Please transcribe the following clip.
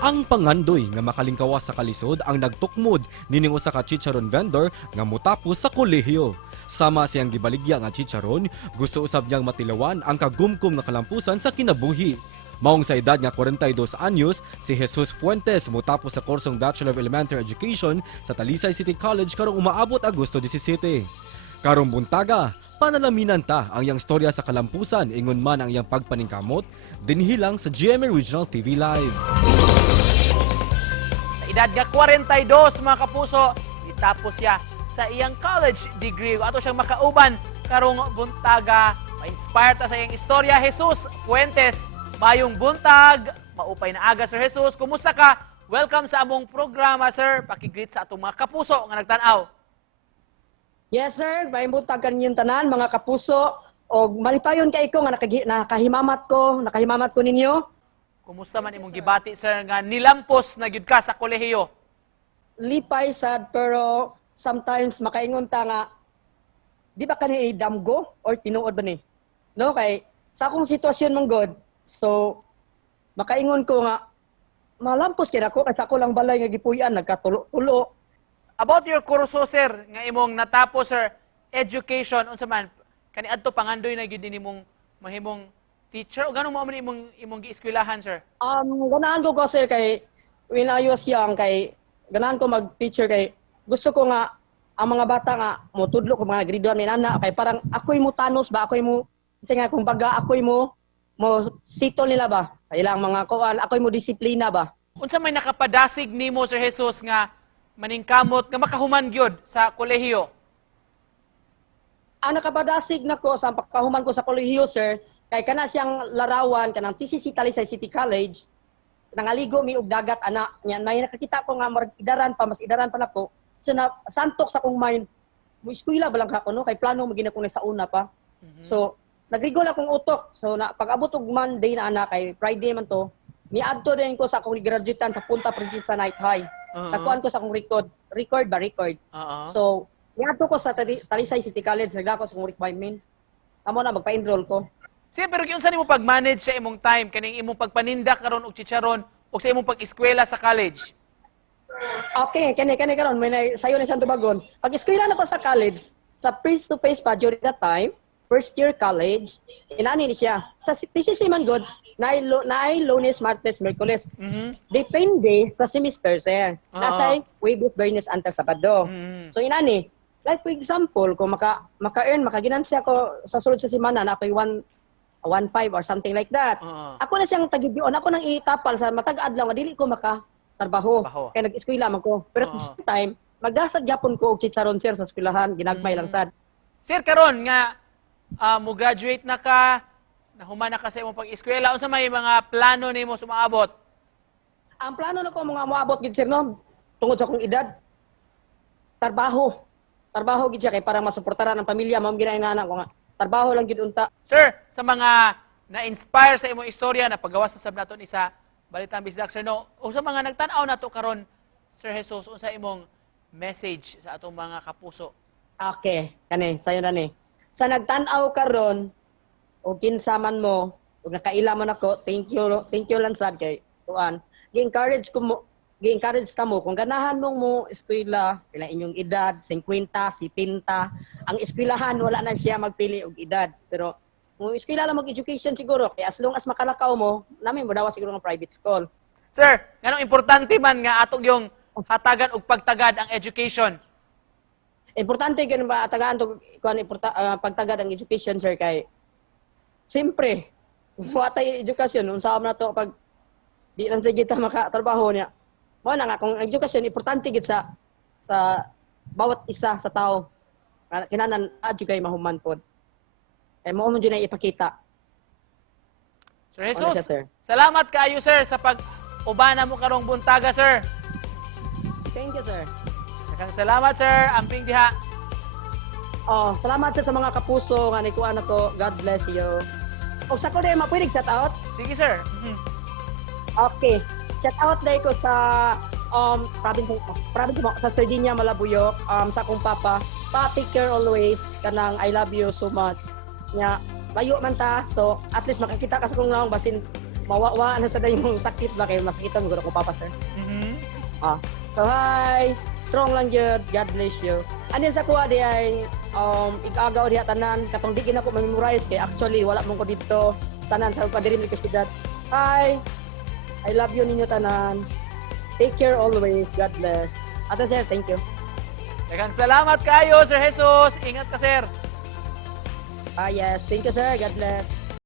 Ang pangandoy nga makalingkawas sa kalisod ang nagtukmod nining usa ka chicharon vendor nga motapos sa kolehiyo. Sama siyang gibaligya nga chicharon, gusto usab niyang matilawan ang kagumkom nga kalampusan sa kinabuhi. Maong sa edad nga 42 anyos, si Jesus Fuentes motapos sa kursong Bachelor of Elementary Education sa Talisay City College karong umaabot Agosto 17. Karong buntaga, panalaminan ta ang iyang storya sa kalampusan ingon man ang iyang pagpaningkamot, dinhilang sa GMA Regional TV Live. Sa edad nga 42 mga kapuso, itapos siya sa iyang college degree. Ato siyang makauban karong buntaga. Ma-inspire ta sa iyang istorya. Jesus Fuentes, mayong buntag, maupay na aga Sir Jesus. Kumusta ka? Welcome sa among programa Sir. Pakigreet sa atong mga kapuso nga nagtan-aw. Yes, sir. May buntag kaninyong tanan, mga kapuso. O malipayon kay ko nga nakahimamat ko ninyo. Kumusta man imong gibati Sir nga nilampos na gyud ka sa kolehiyo? Lipay sad pero sometimes makaingon ta nga di ba kani damgo or tinuod ba ni? No kay sa akong sitwasyon mong god. So makaingon ko nga malampos kay ako kasi ako lang balay nga gipuy-an nagkatulo-tulo. About your kurso Sir nga imong natapos Sir, education unsa man kaniadto pangandoy na gyud nimong mahimong teacher o ganun mo man imong gieskwelahan Sir? Ganahan ko sir kay when I was young kay ganahan ko mag-teacher kay gusto ko nga ang mga bata nga motudlo ko mga grade 1 minana kay parang ako'y mo tanos ba ako'y mo kasi nga kumbaga ako'y mo sito nila ba ilang mga kuan ako'y mo disiplina ba. Unsa may nakapadasig nimo Sir Jesus nga maningkamot nga makahuman gyud sa kolehiyo? Ang nakapadasig nako sa pagkahuman ko sa kolehiyo sir kay kana siyang larawan kanang TCC Talisay City College nangaligo mi og dagat ana nya may nakakita ko nga idaran pa mas idaran pa nako so na santok sa kong mind mo eskwela ba lang ako no kay plano magina ko sa una pa. So nagrigol akong utok so na pag-abot og Monday na ana kay Friday man to niadto din ko sa akong graduatean sa Punta Princesa Night High. Nakuan ko sa akong record. So niadto ko sa Talisay City College nagdako sa akong requirements amo na magpa-enroll ko. Siya, pero kung saan imong pag-manage sa imong time, kaning imong pagpaninda karon og chicharon, o sa imong pag-eskwela sa college? Okay, kani karon may sayo ni Santo Bagon. Pag eskwela na ko sa college, sa face-to-face pa during that time, first year college, inani ni siya. Sa TCC man god, naay Lunes, Martes, Miyerkules. Depende sa semester, sir. Nasay Huwebes, Biyernes, hanggang Sabado. So inani, like for example, kung maka-earn, makaginansya ko sa sulod sa semana na ako'y 1.5 or something like that. Ako na siyang tagibyon, ako nang itapal sa matag adlaw nga dili ko makatrabaho. Kaya nag-eskwela man ko. Pero at the same time, magdasad gyapon ko og chicharon sir sa eskwelahan, ginagmay lang sad. Sir, karon nga mo graduate na ka, nahuman na ka sa imong pag-eskwela, unsa may mga plano nimo sa maabot? Ang plano na ko mga moabot gid sir no, tungod sa akong edad, trabaho gid siya kay para masuportaran ang pamilya, mao ginahingana ko nga. Trabaho lang gid unta. Sir, sa mga na-inspire sa imong istorya na paggawas sa sab naton isa Balitang Bisdak Sir, no, o sa mga nagtan-aw nato karon Sir Jesus, unsa imong message sa atong mga kapuso? Okay, kani sayo na ni. Sa nagtan-aw karon o kinsaman mo ug nakaila man ako, thank you lang sad kay tuan. Gi-encourage ta mo kung ganahan mong mo eskwela, pila inyong edad, 50, 70, ang eskwelahan wala na siya magpili og edad. Pero kung eskwela lang mag-education siguro, kay as long as makalakaw mo, namin mo dawa siguro ng private school. Sir, nganong importante man nga atong yung hatagan og pagtagad ang education? Importante gyud ba tagaan to pagtagad ang education sir kay siyempre watay edukasyon unsa man nato pag di lang sa kita makatrabaho niya. Mao na nga kung education importante gid sa bawat isa sa tao. Kinanan adyo kay mahuman pod. Kay mo man na ipakita. Sir Jesus, siya, sir? Salamat kaayo sir sa pag-ubana mo karong buntaga sir. Thank you sir. Daghang salamat sir, amping diha. Salamat sir sa mga kapuso nga nikuan ako. God bless you. O sa ko dai mapwede shout out? Sige sir. Okay. Shout out dai ko sa province mo sa Sardinia, Malabuyok, sa akong papa. Take care always kanang I love you so much. Nya layo man ta so at least makakita ka sa kong naong basin mawawa na sa yung sakit ba kay mas itom guro ko papa sir. Mhm. So hi, strong lang jud. God bless you. Anin sa kuha di ay igagaw diha tanan katong di gina ko memorize kay actually wala mong ko dito tanan sa padirim ni Kasidad. Hi. I love you ninyo tanan. Take care always. God bless. Ate sir, thank you. Daghang salamat kayo, Sir Jesus. Ingat ka, sir. Yes, thank you sir. God bless.